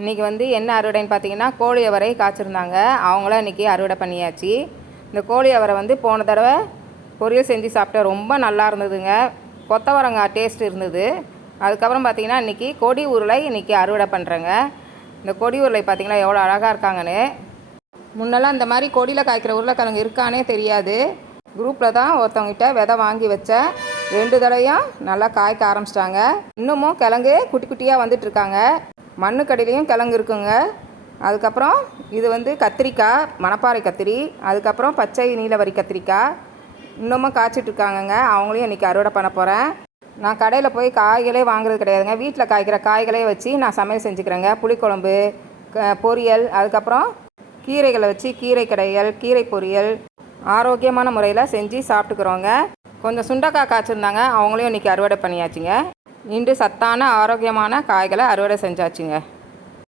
இன்றைக்கி வந்து என்ன அறுவடைன்னு பார்த்தீங்கன்னா கோழி அவரை காய்ச்சிருந்தாங்க. அவங்களாம் இன்றைக்கி அறுவடை பண்ணியாச்சு. இந்த கோழி அவரை வந்து போன தடவை பொரியல் செஞ்சு சாப்பிட்டேன், ரொம்ப நல்லா இருந்ததுங்க. கொத்தவரங்காய் டேஸ்ட் இருந்தது. அதுக்கப்புறம் பார்த்திங்கன்னா இன்றைக்கி கொடி உருளை இன்றைக்கி அறுவடை பண்ணுறேங்க. இந்த கொடி உருளை பார்த்திங்கன்னா எவ்வளோ அழகாக இருக்காங்கன்னு. முன்னெல்லாம் இந்த மாதிரி கொடியில் காய்க்கிற உருளைக்கிழங்கு இருக்கானே தெரியாது. குரூப்பில் தான் ஒருத்தவங்கிட்ட விதை வாங்கி வச்சேன். 2 தடவையும் நல்லா காய்க்க ஆரம்பிச்சிட்டாங்க. இன்னமும் கிழங்கு குட்டி குட்டியாக வந்துட்டுருக்காங்க. மண்ணுக்கடியிலையும் கிழங்கு இருக்குங்க. அதுக்கப்புறம் இது வந்து கத்திரிக்காய், மணப்பாறை கத்திரி, அதுக்கப்புறம் பச்சை நீலவரி கத்திரிக்காய் இன்னமும் காய்ச்சிட்ருக்காங்கங்க. அவங்களையும் இன்றைக்கி அறுவடை பண்ண போகிறேன். நான் கடையில் போய் காய்களே வாங்குறது கிடையாதுங்க. வீட்டில் காய்க்கிற காய்களே வச்சு நான் சமையல் செஞ்சுக்கிறேங்க. புளிக்குழம்பு, பொரியல், அதுக்கப்புறம் கீரைகளை வச்சு கீரை கடையல், கீரை பொரியல் ஆரோக்கியமான முறையில் செஞ்சு சாப்பிட்டுக்கிறோங்க. கொஞ்சம் சுண்டைக்காய் காய்ச்சிருந்தாங்க, அவங்களையும் இன்றைக்கி அறுவடை பண்ணியாச்சுங்க. இன்று சத்தான ஆரோக்கியமான காய்களை அறுவடை செஞ்சாச்சுங்க.